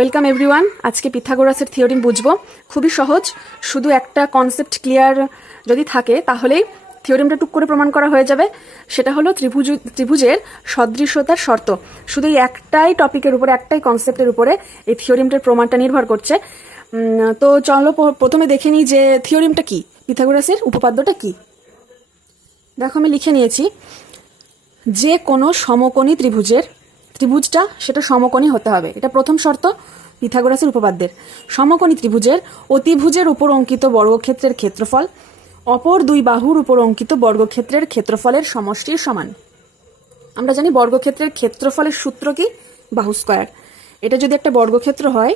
Welcome everyone. আজকে পিথাগোরাসের theorem বুঝবো। খুবই সহজ, শুধু একটা কনসেপ্ট ক্লিয়ার যদি থাকে তাহলেই থিওরিমটা টুক করে প্রমাণ করা হয়ে যাবে। সেটা হলো ত্রিভুজের সদৃশ্যতার শর্ত। শুধু এই একটাই টপিকের উপরে, একটাই কনসেপ্টের উপরে এই থিওরিমটার প্রমাণটা নির্ভর করছে। তো চলো প্রথমে দেখে নিই যে থিওরিমটা কি, পিথাগোরাসের উপপাদ্যটা কি। দেখো আমি লিখে নিয়েছি, যে কোনো সমকোণী ত্রিভুজটা সেটা সমকোণী হতে হবে। এটা প্রথম শর্ত পিথাগোরাসের উপপাদ্যের। সমকোণী ত্রিভুজের অতিভুজের উপর অঙ্কিত বর্গক্ষেত্রের ক্ষেত্রফল অপর দুই বাহুর উপর অঙ্কিত বর্গক্ষেত্রের ক্ষেত্রফলের সমষ্টির সমান। আমরা জানি বর্গক্ষেত্রের ক্ষেত্রফলের সূত্র কি, বাহু স্কয়ার। এটা যদি একটা বর্গক্ষেত্র হয়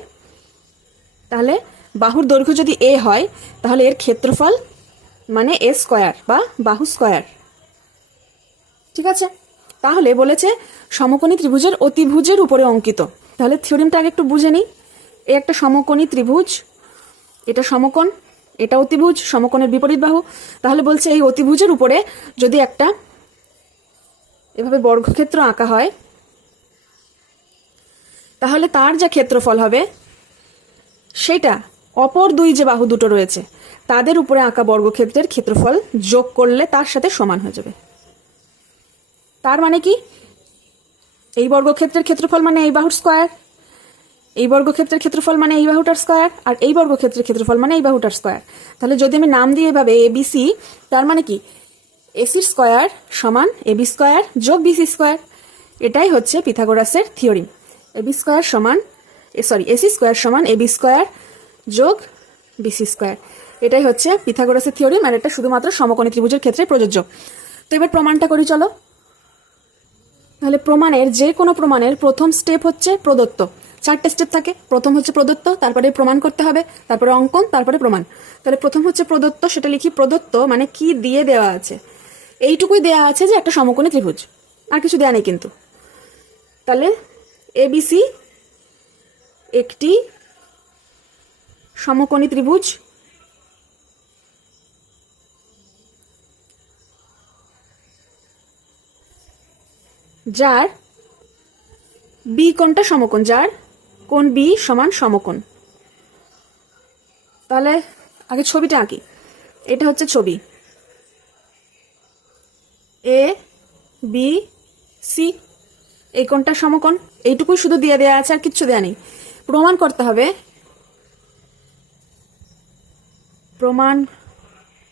তাহলে বাহুর দৈর্ঘ্য যদি এ হয় তাহলে এর ক্ষেত্রফল মানে এ স্কয়ার বা বাহু স্কয়ার। ঠিক আছে, তাহলে বলেছে সমকোণী ত্রিভুজের অতিভুজের উপরে অঙ্কিত। তাহলে থিওরিমটা আগে একটু বুঝে নিই। এই একটা সমকোণী ত্রিভুজ, এটা সমকোণ, এটা অতিভুজ, সমকোণের বিপরীত বাহু। তাহলে বলছে এই অতিভুজের উপরে যদি একটা এভাবে বর্গক্ষেত্র আঁকা হয় তাহলে তার যা ক্ষেত্রফল হবে সেটা অপর দুই যে বাহু দুটো রয়েছে তাদের উপরে আঁকা বর্গক্ষেত্রের ক্ষেত্রফল যোগ করলে তার সাথে সমান হয়ে যাবে। তার মানে কি, এই বর্গক্ষেত্রের ক্ষেত্রফল মানে এই বাহুর স্কয়ার, এই বর্গক্ষেত্রের ক্ষেত্রফল মানে এই বাহুটার স্কয়ার, আর এই বর্গক্ষেত্রের ক্ষেত্রফল মানে এই বাহুটার স্কয়ার। তাহলে যদি আমি নাম দিই এভাবে এবিসি, তার মানে কি এসির স্কয়ার সমান এবি স্কয়ার যোগ বিসি স্কয়ার। এটাই হচ্ছে পিথাগোরাসের থিওরিম। এবি স্কয়ার সমান এসি স্কয়ার সমান এবি স্কয়ার যোগ বিসি স্কয়ার। এটাই হচ্ছে পিথাগোরাসের থিওরিম, আর এটা শুধুমাত্র সমকোণী ত্রিভুজের ক্ষেত্রে প্রযোজ্য। তো এবার প্রমাণটা করি চলো। তাহলে যে কোনো প্রমাণের প্রথম স্টেপ হচ্ছে প্রদত্ত। 4টে স্টেপ থাকে। প্রথম হচ্ছে প্রদত্ত, তারপরে প্রমাণ করতে হবে, তারপরে অঙ্কন, তারপরে প্রমাণ। তাহলে প্রথম হচ্ছে প্রদত্ত, সেটা লিখি। প্রদত্ত মানে কি দিয়ে দেওয়া আছে, এইটুকুই দেওয়া আছে যে একটা সমকোণী ত্রিভুজ, আর কিছু দেয়া নেই কিন্তু। তাহলে এবিসি একটি সমকোণী ত্রিভুজ, যার বি কোণটা সমকোণ, যার কোণ বি সমান সমকোণ। তাহলে আগে ছবিটা আঁকি। এটা হচ্ছে ছবি এ বি সি, এই কোণটা সমকোণ। এইটুকুই শুধু দিয়ে দেওয়া আছে, আর কিচ্ছু দেয়া নেই। প্রমাণ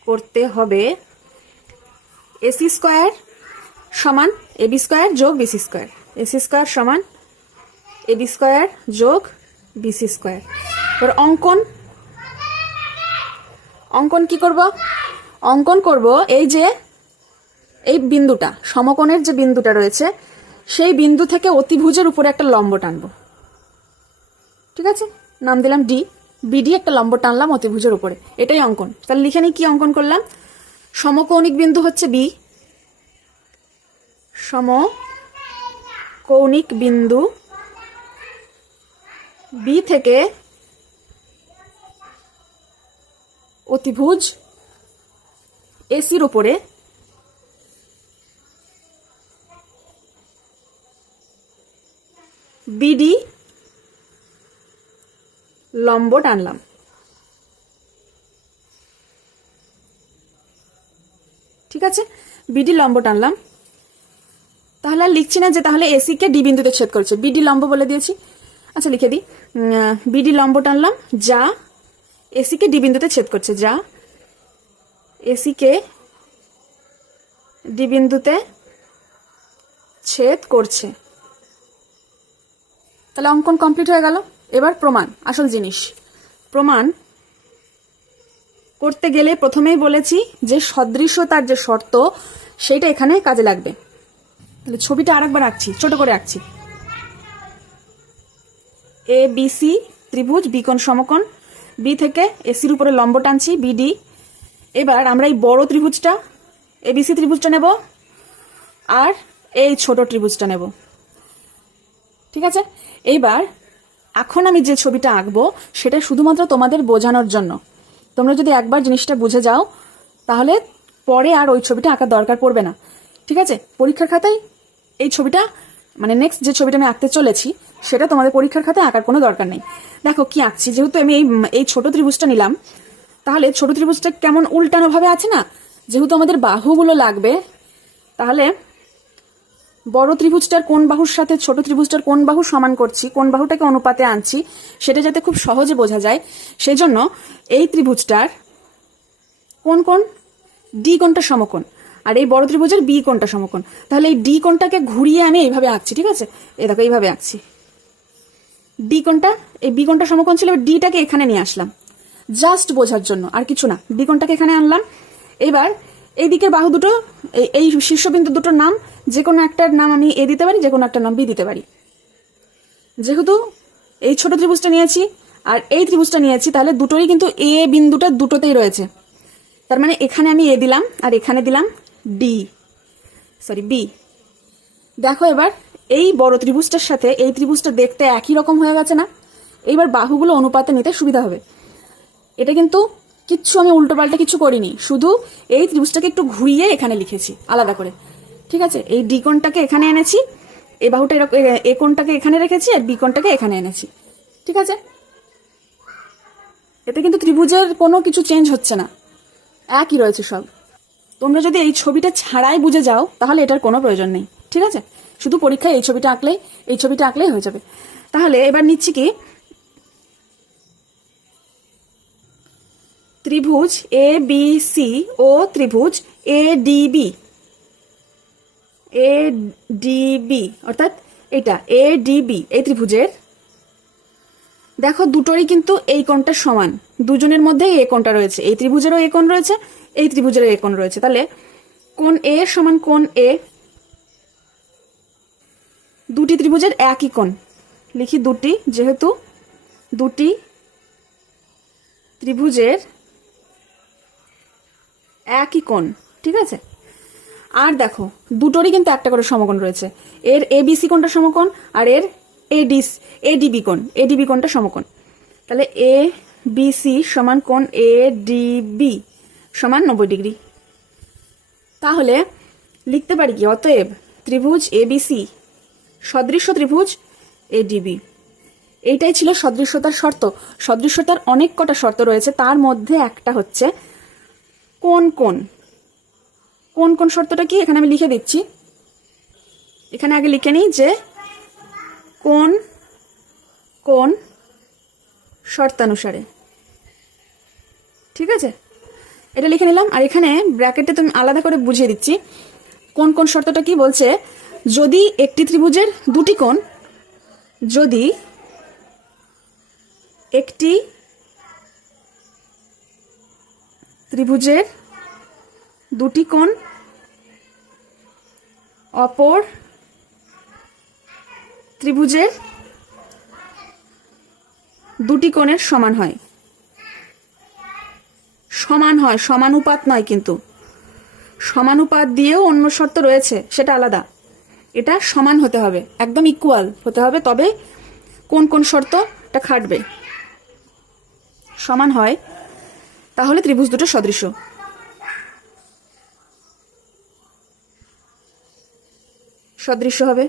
করতে হবে, এসি স্কয়ার সমান এবি স্কয়ার যোগ বিসি স্কয়ার। এসি স্কয়ার সমান এবি স্কয়ার যোগ বিসি স্কয়ার। এবার অঙ্কন কি করব? অঙ্কন করব এই যে এই বিন্দুটা, সমকোণের যে বিন্দুটা রয়েছে সেই বিন্দু থেকে অতিভুজের উপরে একটা লম্ব টানবো। ঠিক আছে, নাম দিলাম ডি। বিডি একটা লম্ব টানলাম অতিভুজের উপরে, এটাই অঙ্কন। তাহলে লিখে নিই কি অঙ্কন করলাম। সমকৌণিক বিন্দু হচ্ছে বি, সমকৌণিক বিন্দু বি থেকে অতিভুজ এসির উপরে বিডি লম্ব টানলাম। ঠিক আছে, বিডি লম্ব টানলাম। তাহলে আর লিখছি না যে তাহলে এসি কে ডি বিন্দুতে ছেদ করেছে, বিডি লম্ব বলে দিয়েছি। আচ্ছা লিখে দিই, বিডি লম্ব টানলাম যা এসি কে ডি বিন্দুতে ছেদ করছে, যা এসি কে ডি বিন্দুতে ছেদ করছে। তাহলে অঙ্কন কমপ্লিট হয়ে গেল। এবার প্রমাণ, আসল জিনিস। প্রমাণ করতে গেলে প্রথমেই বলেছি যে সদৃশ্যতার যে শর্ত সেইটা এখানে কাজে লাগবে। তাহলে ছবিটা আরেকবার আঁকছি, ছোট করে আঁকছি। এ বিসি ত্রিভুজ, বি কোণ সমকোণ, বি থেকে এসির উপরে লম্ব টানছি বিডি। এবার আমরা এই বড় ত্রিভুজটা এবিসি ত্রিভুজটা নেব, আর এই ছোট ত্রিভুজটা নেব। ঠিক আছে, এইবার এখন আমি যে ছবিটা আঁকবো সেটা শুধুমাত্র তোমাদের বোঝানোর জন্য। তোমরা যদি একবার জিনিসটা বুঝে যাও তাহলে পরে আর ওই ছবিটা আঁকার দরকার পড়বে না। ঠিক আছে, পরীক্ষার খাতায় এই ছবিটা মানে নেক্সট যে ছবিটা আমি আঁকতে চলেছি সেটা তোমাদের পরীক্ষার খাতায় আঁকার কোনো দরকার নেই। দেখো কি আঁকছি, যেহেতু আমি এই ছোট ত্রিভুজটা নিলাম, তাহলে ছোট ত্রিভুজটা কেমন উল্টানো ভাবে আছে না, যেহেতু আমাদের বাহুগুলো লাগবে, তাহলে বড় ত্রিভুজটার কোন বাহুর সাথে ছোট ত্রিভুজটার কোন বাহু সমান করছি, কোন বাহুটাকে অনুপাতে আনছি, সেটা যাতে খুব সহজে বোঝা যায়, সেই জন্য এই ত্রিভুজটার কোন কোন ডি কোণটা সমকোণ, আর এই বড় ত্রিভুজের বি কোণটা সমকোণ। তাহলে এই ডি কোণটাকে ঘুরিয়ে আমি এইভাবে আঁকছি, ঠিক আছে? এই দেখো এইভাবে আঁকছি। ডি কোণটা, এই বি কোণটা সমকোণ ছিল, এবার ডিটাকে এখানে নিয়ে আসলাম জাস্ট বোঝার জন্য, আর কিছু না। ডি কোণটাকে এখানে আনলাম। এবার এই দিকের বাহু দুটো, এই শীর্ষবিন্দু দুটোর নাম যে কোনো একটার নাম আমি এ দিতে পারি, যে কোনো একটা নাম বি দিতে পারি। যেহেতু এই ছোট ত্রিভুজটা নিয়েছি আর এই ত্রিভুজটা নিয়েছি, তাহলে দুটোই কিন্তু এ বিন্দুটা দুটোতেই রয়েছে। তার মানে এখানে আমি এ দিলাম আর এখানে দিলাম বি। দেখো এবার এই বড় ত্রিভুজটার সাথে এই ত্রিভুজটা দেখতে একই রকম হয়ে গেছে না? এইবার বাহুগুলো অনুপাতে নিতে সুবিধা হবে। এটা কিন্তু কিচ্ছু আমি উল্টো পাল্টা কিছু করিনি, শুধু এই ত্রিভুজটাকে একটু ঘুরিয়ে এখানে লিখেছি আলাদা করে, ঠিক আছে? এই ডি কোণটাকে এখানে এনেছি, এই বাহুটা এ কোণটাকে এখানে রেখেছি, আর বি কোণটাকে এখানে এনেছি, ঠিক আছে? এতে কিন্তু ত্রিভুজের কোনো কিছু চেঞ্জ হচ্ছে না, একই রয়েছে সব। তোমরা যদি এই ছবিটা ছাড়াই বুঝে যাও তাহলে এটার কোনো প্রয়োজন নেই, ঠিক আছে? শুধু পরীক্ষায় এই ছবিটা আঁকলেই হয়ে যাবে। তাহলে এবার নিচ্ছি কি, ত্রিভুজ এ বি সি ও ত্রিভুজ এ ডিবি অর্থাৎ এটা এ ডিবি, এই ত্রিভুজের দেখো দুটোরই কিন্তু এই কোণটা সমান, দুজনের মধ্যে এই কোণটা রয়েছে, এই ত্রিভুজেরও এই কোণ রয়েছে, এই ত্রিভুজেরও এই কোণ রয়েছে। তাহলে কোণ এ সমান কোণ এ, দুটি ত্রিভুজের একই কোণ লিখি দুটি, যেহেতু দুটি ত্রিভুজের একই কোণ, ঠিক আছে? আর দেখো দুটোরই কিন্তু একটা করে সমকোণ রয়েছে, এর এ বিসি কোণটা সমকোণ আর এর এডিবি কোণটা সমকোণ। তাহলে এ বিসি সমান কোণ এ ডিবি সমান 90 ডিগ্রি। তাহলে লিখতে পারি কি, অতএব ত্রিভুজ এবিসি সদৃশ্য ত্রিভুজ এডিবি। এইটাই ছিল সদৃশ্যতার শর্ত। সদৃশ্যতার অনেক কটা শর্ত রয়েছে, তার মধ্যে একটা হচ্ছে কোন শর্তটা কি এখানে আমি লিখে দিচ্ছি। এখানে আগে লিখে নিই যে কোন শর্তানুসারে, ঠিক আছে? এটা লিখে নিলাম। আর এখানে ব্র্যাকেটে তুমি আলাদা করে বুঝিয়ে দিচ্ছি কোন শর্তটা কি বলছে। যদি একটি ত্রিভুজের দুটি কোণ, যদি একটি ত্রিভুজের দুটি কোণ অপর ত্রিভুজের দুটি কোণের সমান হয়, সমানুপাত নয়, কিন্তু সমানুপাত দিয়েও অন্য শর্ত রয়েছে, সেটা আলাদা। এটা সমান হতে হবে, একদম ইকুয়াল হতে হবে, তবে কোন শর্তটা খাটবে। সমান হয় তাহলে ত্রিভুজ দুটো সদৃশ্য হবে।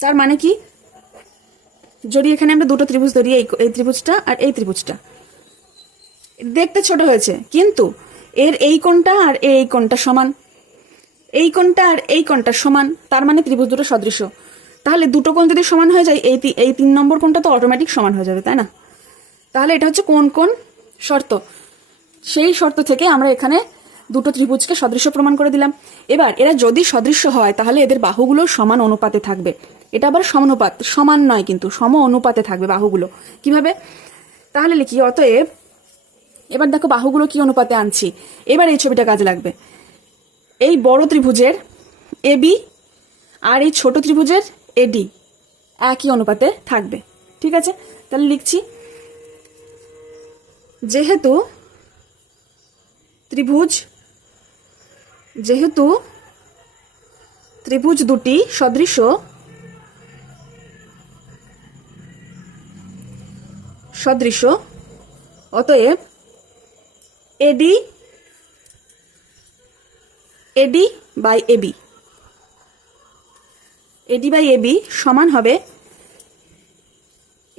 তার মানে কি, যদি এখানে আমরা দুটো ত্রিভুজ ধরি, এই ত্রিভুজটা আর এই ত্রিভুজটা দেখতে ছোট হয়েছে, কিন্তু এর এই কোণটা আর এই কোণটা সমান, এই কোণটা আর এই কোণটা সমান, তার মানে ত্রিভুজ দুটো সদৃশ্য। তাহলে দুটো কোণ যদি সমান হয়ে যায়, এই 3 নম্বর কোণটা তো অটোমেটিক সমান হয়ে যাবে, তাই না? তাহলে এটা হচ্ছে কোন শর্ত। সেই শর্ত থেকে আমরা এখানে দুটো ত্রিভুজকে সদৃশ্য প্রমাণ করে দিলাম। এবার এরা যদি সদৃশ্য হয় তাহলে এদের বাহুগুলো সমান অনুপাতে থাকবে। এটা আবার সমানুপাত, সমান নয় কিন্তু সম অনুপাতে থাকবে বাহুগুলো। কিভাবে? তাহলে লিখি, অতএব এবার দেখো বাহুগুলো কি অনুপাতে আনছি, এবার এই ছবিটা কাজে লাগবে। এই বড় ত্রিভুজের এবি আর এই ছোট ত্রিভুজের এডি একই অনুপাতে থাকবে, ঠিক আছে? তাহলে লিখছি, যেহেতু ত্রিভুজ দুটি সদৃশ্য অতএব AD by AB AD by AB সমান হবে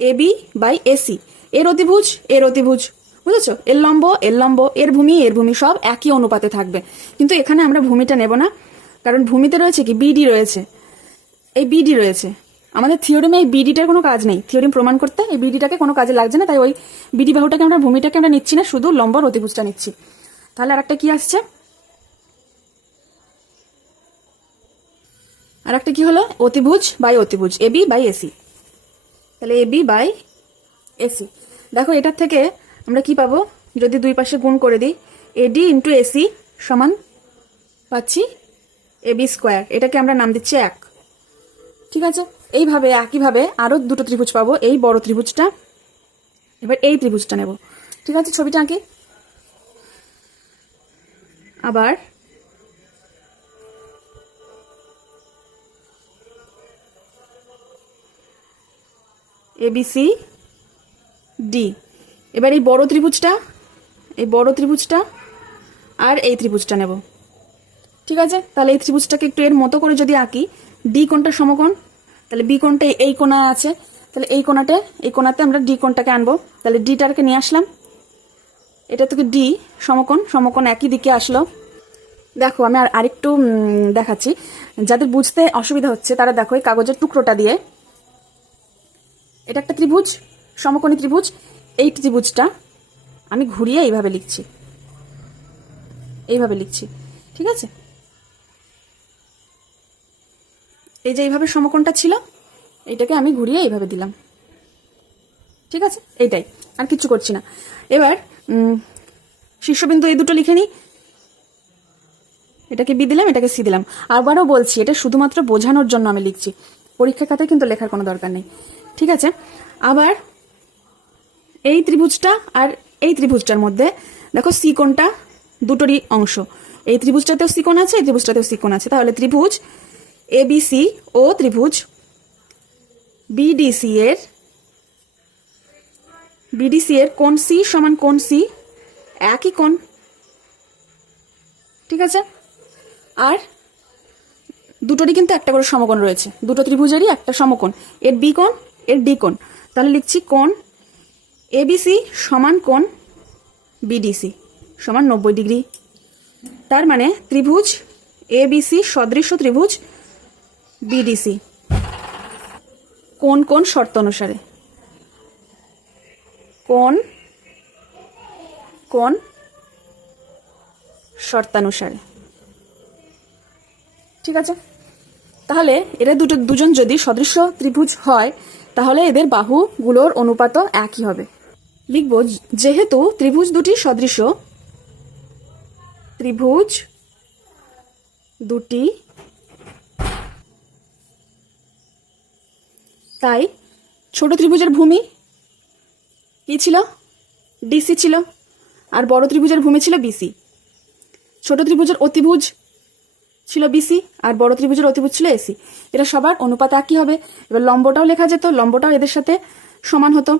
এবি বাই এসি। এর অতিভুজ এর অতিভুজ, বুঝেছো? এর লম্ব এর ভূমি সব একই অনুপাতে থাকবে। কিন্তু এখানে আমরা ভূমিটা নেব না, কারণ ভূমিতে রয়েছে কি বিডি রয়েছে, এই বিডি রয়েছে। আমাদের থিওরেমে এই বিডিটার কোনো কাজ নেই, থিওরেম প্রমাণ করতে এই বিডিটাকে কোনো কাজে লাগছে না, তাই ওই বিডি বাহুটাকে আমরা ভূমিটাকে আমরা নিচ্ছি না, শুধু লম্বর অতিভুজটা নিচ্ছি। তাহলে আর একটা কি আসছে, আর একটা কি হলো, অতিভুজ বাই অতিভুজ, এবি বাই এসি। তাহলে এবি বাই এসি। দেখো এটার থেকে আমরা কি পাবো, যদি দুই পাশে গুণ করে দিই, এডি ইন্টু এসি সমান পাচ্ছি এবি স্কোয়ার, এটাকে আমরা নাম দিচ্ছি 1। ঠিক আছে, এইভাবে একইভাবে আরো দুটো ত্রিভুজ পাবো, এই বড় ত্রিভুজটা, এবার এই ত্রিভুজটা নেব। ঠিক আছে, ছবিটা আঁকি। আবার এবিসি ডি। এবার এই বড় ত্রিভুজটা আর এই ত্রিভুজটা নেব। ঠিক আছে, তাহলে এই ত্রিভুজটাকে একটু এর মতো করে যদি আঁকি, ডি কোণটা সমকোণ, তাহলে বি কোণটা এই কোণা আছে, তাহলে এই কোণাতে আমরা ডি কোণটাকে আনবো। তাহলে ডিটাকে নিয়ে আসলাম, এটা থেকে ডি সমকোণ একই দিকে আসলো। দেখো আমি আরেকটু দেখাচ্ছি, যাদের বুঝতে অসুবিধা হচ্ছে তারা দেখো এই কাগজের টুকরোটা দিয়ে, এটা একটা ত্রিভুজ, সমকোণী ত্রিভুজ, এই ত্রিভুজটা আমি ঘুরিয়ে এইভাবে লিখছি, ঠিক আছে? এই যে এইভাবে সমকোণটা ছিল, এইটাকে আমি ঘুরিয়ে এইভাবে দিলাম। ঠিক আছে, এইটাই, আর কিচ্ছু করছি না। এবার শীর্ষবিন্দু এই দুটো লিখে নিই, এটাকে বি দিলাম, এটাকে সি দিলাম। আবারও বলছি, এটা শুধুমাত্র বোঝানোর জন্য আমি লিখছি, পরীক্ষার খাতায় কিন্তু লেখার কোনো দরকার নেই। ঠিক আছে, আবার এই ত্রিভুজটা আর এই ত্রিভুজটার মধ্যে দেখো সি কোণটা দুটোরই অংশ, এই ত্রিভুজটাতেও সি কোণ আছে, এই ত্রিভুজটাতেও সি কোণ আছে, তাহলে ত্রিভুজ এবিসি ও ত্রিভুজ বিডিসি এর কোণ সি সমান কোণ সি, একই কোণ। ঠিক আছে, আর দুটোরই কিন্তু একটা করে সমকোণ রয়েছে, দুটো ত্রিভুজেরই একটা সমকোণ, এর বি কোণ এর ডি কোণ। তাহলে লিখছি কোণ এবিসি সমান কোণ বিডিসি সমান 90 ডিগ্রি। তার মানে ত্রিভুজ এবিসি সদৃশ ত্রিভুজ বিডিসি কোণ শর্ত অনুসারে, কোণ শর্তানুসারে। ঠিক আছে, তাহলে এরা দুজন যদি সদৃশ ত্রিভুজ হয়, তাহলে এদের বাহুগুলোর অনুপাতও একই হবে। লিখব, যেহেতু ত্রিভুজ দুটি সদৃশ, তাই ছোট ত্রিভুজের ভূমি কি ছিল, ডিসি ছিল, আর বড় ত্রিভুজের ভূমি ছিল বিসি। ছোট ত্রিভুজের অতিভুজ ছিল বিসি, আর বড় ত্রিভুজের অতিভুজ ছিল এসি। এরা সবার অনুপাত একই হবে। এবার লম্বটাও লেখা যেত, লম্বটাও এদের সাথে সমান হতো,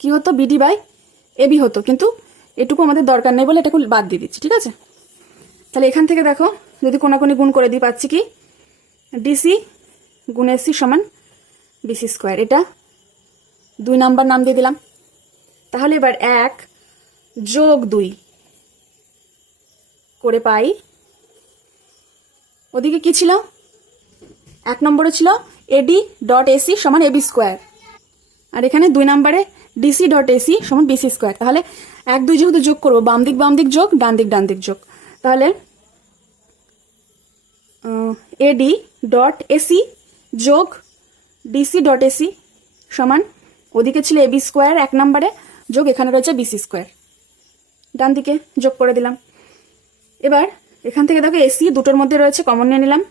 কি হতো, বিডি বাই এবি হতো, কিন্তু এটুকু আমাদের দরকার নেই বলে এটাকে বাদ দিয়ে দিচ্ছি। ঠিক আছে, তাহলে এখান থেকে দেখো যদি কোনাকুনি গুণ করে দিই, পাচ্ছি কি ডিসি গুণ এসি সমান বিসি স্কোয়ার। এটা 2 নাম্বার নাম দিয়ে দিলাম। তাহলে এবার 1 যোগ 2 করে পাই, ওদিকে কি ছিল, 1 নম্বরে ছিল এডি ডট এসি সমান এবি স্কোয়ার, আর এখানে 2 নম্বরে ডিসি ডট এসি সমান বিসি স্কোয়ার। তাহলে 1 2 যেহেতু যোগ করবো, বাম দিক যোগ, ডান দিক যোগ, তাহলে এডি ডট এসি যোগ ডিসি ডট এসি সমান, ওদিকে ছিল এবি স্কোয়ার 1 নম্বরে, যোগ এখানে রয়েছে বিসি স্কোয়ার, ডান দিকে যোগ করে দিলাম। এবার এখান থেকে দেখো এসি দুটোর মধ্যে রয়েছে, কমন নিয়ে নিলাম,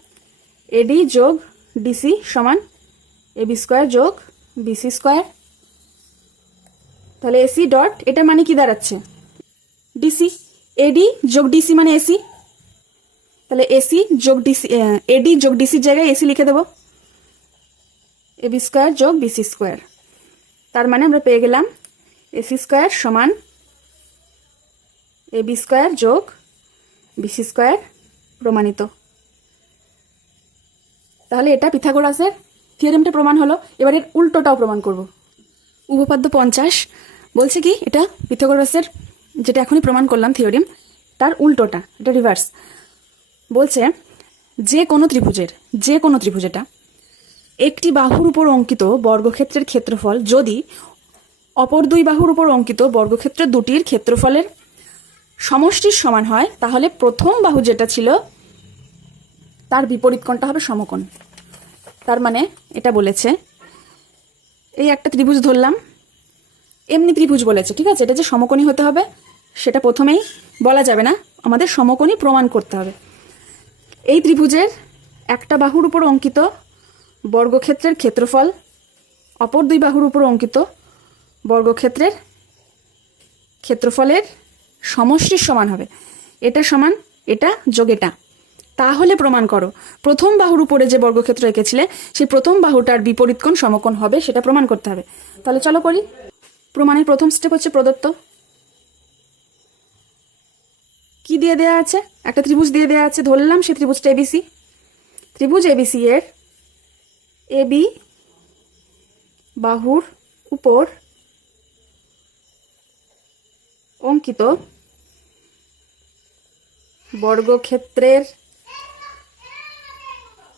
এডি যোগ ডিসি সমান এবি স্কোয়ার যোগ বিসি স্কোয়ার। তাহলে এসি ডট, এটা মানে কি দাঁড়াচ্ছে, ডিসি, এডি যোগ ডিসি মানে এসি, তাহলে এসি যোগ ডিসি, এডি যোগ ডিসির জায়গায় এসি লিখে দেবো, এবি স্কোয়ার যোগ বিসি স্কোয়ার। তার মানে আমরা পেয়ে গেলাম এসি স্কোয়ার সমান এবি স্কোয়ার যোগ বিসি স্কোয়ার, প্রমাণিত। তাহলে এটা পিথাগোরাসের থিওরেমটা প্রমাণ হলো। এবার এর উল্টোটাও প্রমাণ করব। উপপাদ্য 50 বলছে কি, এটা পিথাগোরাসের যেটা এখনই প্রমাণ করলাম থিওরেম, তার উল্টোটা, এটা রিভার্স। বলছে যে কোনো ত্রিভুজেটা একটি বাহুর উপর অঙ্কিত বর্গক্ষেত্রের ক্ষেত্রফল যদি অপর দুই বাহুর উপর অঙ্কিত বর্গক্ষেত্র দুটির ক্ষেত্রফলের সমষ্টির সমান হয়, তাহলে প্রথম বাহু যেটা ছিল তার বিপরীত কোণটা হবে সমকোণ। তার মানে এটা বলেছে, এই একটা ত্রিভুজ ধরলাম, এমনি ত্রিভুজ বলেছে, ঠিক আছে, এটা যে সমকোণী হতে হবে সেটা প্রথমেই বলা যাবে না, আমাদের সমকোণী প্রমাণ করতে হবে। এই ত্রিভুজের একটা বাহুর উপর অঙ্কিত বর্গক্ষেত্রের ক্ষেত্রফল অপর দুই বাহুর উপর অঙ্কিত বর্গক্ষেত্রের ক্ষেত্রফলের সমষ্টির সমান হবে। এটা সমান এটা যোগ এটা। তাহলে প্রমাণ করো প্রথম বাহুর উপরে যে বর্গক্ষেত্র এঁকেছিলে সেই প্রথম বাহুটার বিপরীত কোণ সমকোণ হবে, সেটা প্রমাণ করতে হবে। তাহলে চলো করি। প্রমাণের প্রথম স্টেপ হচ্ছে প্রদত্ত কি দিয়ে দেয়া আছে, একটা ত্রিভুজ দিয়ে দেয়া আছে, ধরলাম সেই ত্রিভুজটা এবিসি। ত্রিভুজ এবিসি এর এবি বাহুর উপর অঙ্কিত বর্গক্ষেত্রের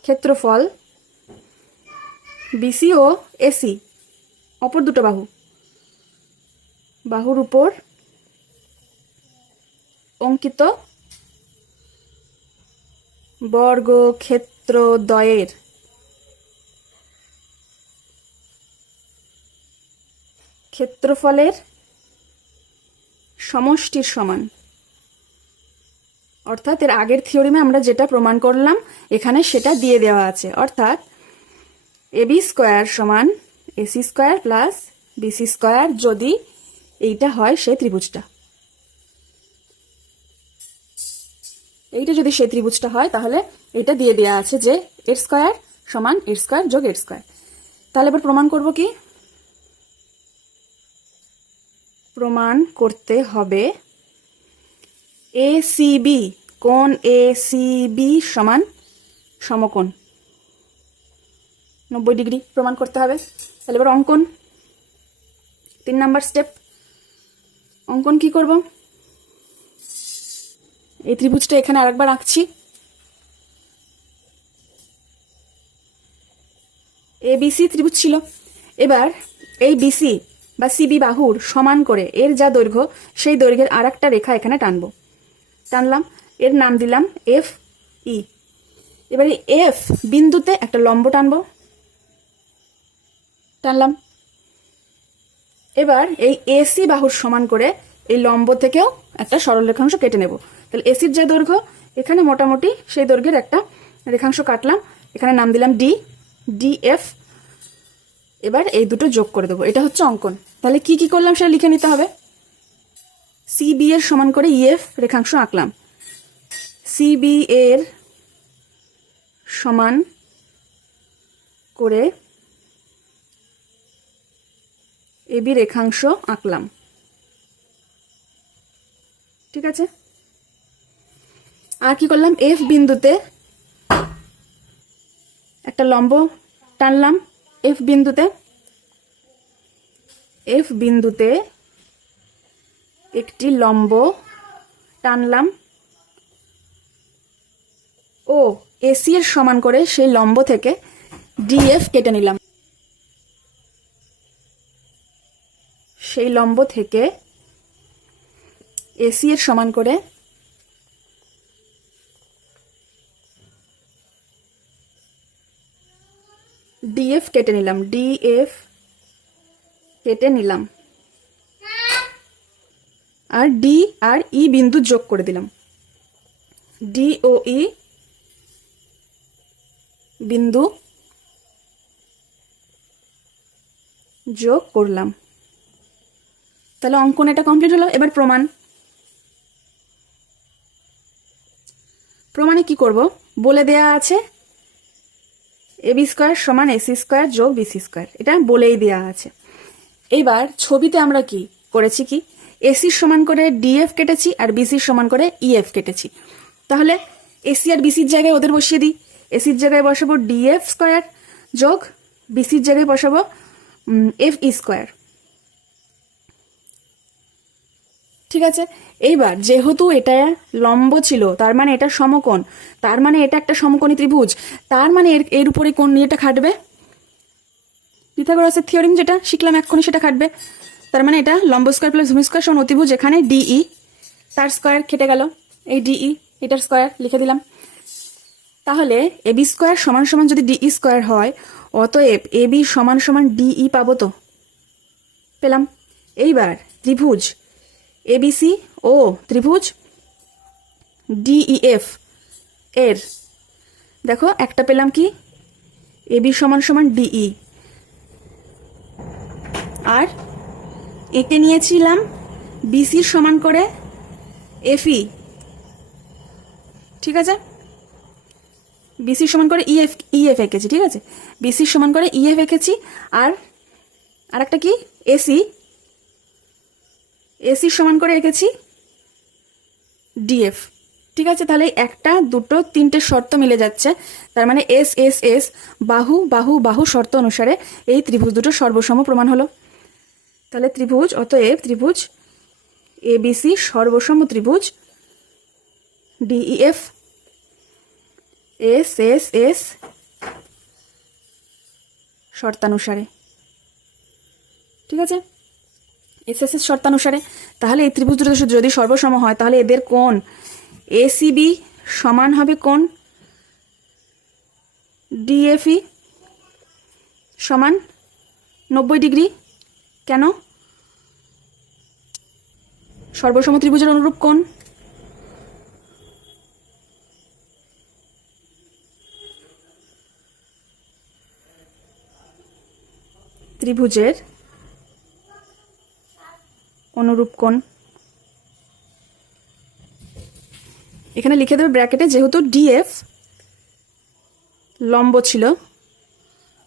ক্ষেত্রফল বিসি ও এসি অপর দুটো বাহুর উপর অঙ্কিত বর্গক্ষেত্রদ্বয়ের ক্ষেত্রফলের সমষ্টির সমান। অর্থাৎ এর আগের থিওরিমে আমরা যেটা প্রমাণ করলাম এখানে সেটা দিয়ে দেওয়া আছে। অর্থাৎ এবি স্কোয়ার সমান AC square plus BC square যদি এইটা হয় সেই ত্রিভুজটা, এইটা যদি সেই ত্রিভুজটা হয় তাহলে এটা দিয়ে দেওয়া আছে যে এর স্কোয়ার সমান এর স্কোয়ার যোগ এর স্কোয়ার। তাহলে এবার প্রমাণ করব কি, প্রমাণ করতে হবে এসিবি কোণ এসিবি সমান সমকোণ 90 ডিগ্রি প্রমাণ করতে হবে। তাহলে এবার অঙ্কন, 3 নাম্বার স্টেপ। অঙ্কন কি করব, এই ত্রিভুজটা এখানে আরেকবার আঁকছি। এবিসি ত্রিভুজ ছিল, এবার এই বিসি বা সিবি বাহুর সমান করে এর যা দৈর্ঘ্য সেই দৈর্ঘ্যের আর একটা রেখা এখানে টানবো। টানলাম, এর নাম দিলাম এফ ই। এবার এই এফ বিন্দুতে একটা লম্ব টানবো, টানলাম। এবার এই এসি বাহুর সমান করে এই লম্ব থেকেও একটা সরল রেখাংশ কেটে নেব। তাহলে এসির যে দৈর্ঘ্য এখানে মোটামুটি সেই দৈর্ঘ্যের একটা রেখাংশ কাটলাম, এখানে নাম দিলাম ডি, ডিএফ। এবার এই দুটো যোগ করে দেবো, এটা হচ্ছে অঙ্কন। তাহলে কি কি করলাম সেটা লিখে নিতে হবে। সিবি এর সমান করে ইএফ রেখাংশ আঁকলাম, সিবি এর সমান করে এবি রেখাংশ আঁকলাম, ঠিক আছে। আর কি করলাম, এফ বিন্দুতে একটা লম্ব টানলাম, এফ বিন্দুতে একটি লম্ব টানলাম ও এসি এর সমান করে সেই লম্ব থেকে ডিএফ কেটে নিলাম। সেই লম্ব থেকে এসি এর সমান করে ডিএফ কেটে নিলাম, ডিএফ কেটে নিলাম। আর ডি আর ই বিন্দু যোগ করে দিলাম, ডি ও ই বিন্দু যোগ করলাম। তাহলে অঙ্কন এটা কমপ্লিট হলো। এবার প্রমাণে কি করব, বলে দেয়া আছে এবি স্কোয়ার সমান এসি স্কোয়ার যোগ বিসি স্কোয়ার, এটা বলেই দেয়া আছে। এবার ছবিতে আমরা কি করেছি, কি এসির সমান করে ডিএফ কেটেছি আর বিসির সমান করে ইএফ কেটেছি। তাহলে এসি আর বিসির জায়গায় ওদের বসিয়ে দিই। এসির জায়গায় বসাবো ডিএফ স্কোয়ার যোগ বিসির জায়গায় বসাবো এফ ই স্কোয়ার। ঠিক আছে, এইবার যেহেতু এটা লম্ব ছিল তার মানে এটা সমকোণ, তার মানে এটা একটা সমকোণী ত্রিভুজ, তার মানে এর উপরে কোণ নিয়েটা খাটবে, পিথাগোরাসের থিওরেম যেটা শিখলাম এক্ষুনি সেটা খাটবে। তার মানে এটা লম্ব স্কোয়ার প্লাস ভূমি স্কোয়ার সমান অতিভুজ, এখানে ডিই তার স্কোয়ার কেটে গেল, এই ডিই এটার স্কোয়ার লিখে দিলাম। তাহলে এবি স্কোয়ার সমান সমান যদি ডিই স্কোয়ার হয়, অতএব এবি সমান সমান ডিই পাবো তো, পেলাম। এইবার ত্রিভুজ এবিসি ও ত্রিভুজ ডিইএফ এর দেখো একটা পেলাম কি, এবি সমান সমান ডিই, আর একে নিয়েছিলাম বিসির সমান করে এফই। ঠিক আছে, বিসির সমান করে ইএফ এঁকেছি। ঠিক আছে, বিসির সমান করে ইএফ এঁকেছি, আর একটা কি এসির সমান করে এঁকেছি ডিএফ। ঠিক আছে, তাহলে একটা দুটো তিনটে শর্ত মিলে যাচ্ছে, তার মানে এস এস এস বাহু বাহু বাহু শর্ত অনুসারে এই ত্রিভুজ দুটো সর্বসম প্রমাণ হলো। তাহলে ত্রিভুজ, অতএব ত্রিভুজ এবিসি সর্বসম ত্রিভুজ ডিইএফ এস এস এস শর্তানুসারে। ঠিক আছে, এস এস এস শর্তানুসারে। তাহলে এই ত্রিভুজ দুটো যদি সর্বসম হয় তাহলে এদের কোণ এসিবি সমান হবে কোণ ডিএফই সমান 90 ডিগ্রি। কেন? সর্বসম ত্রিভুজের অনুরূপ কোণ। ত্রিভুজের অনুরূপ কোণ এখানে লিখে দেবে ব্র্যাকেটে, যেহেতু ডিএফ লম্ব ছিল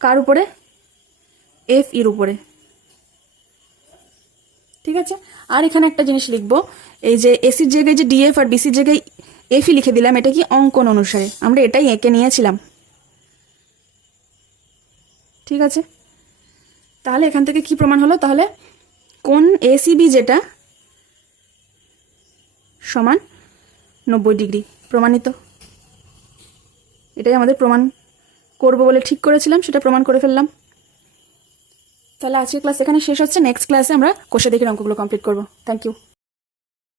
কার উপরে, এফ ইর উপরে। ঠিক আছে, আর এখানে একটা জিনিস লিখবো, এই যে এসির জায়গায় যে ডিএফ আর বিসির জায়গায় এফই লিখে দিলাম, এটা কি অঙ্কন অনুসারে, আমরা এটাই এঁকে নিয়েছিলাম। ঠিক আছে, তাহলে এখান থেকে কি প্রমাণ হলো, তাহলে কোণ এসিবি যেটা সমান 90 ডিগ্রি প্রমাণিত। এটাই আমাদের প্রমাণ করব বলে ঠিক করেছিলাম, সেটা প্রমাণ করে ফেললাম। তাহলে আজকের ক্লাস এখানে শেষ হচ্ছে, নেক্সট ক্লাসে আমরা কোষাদেখির অঙ্কগুলো কমপ্লিট করব। Thank you.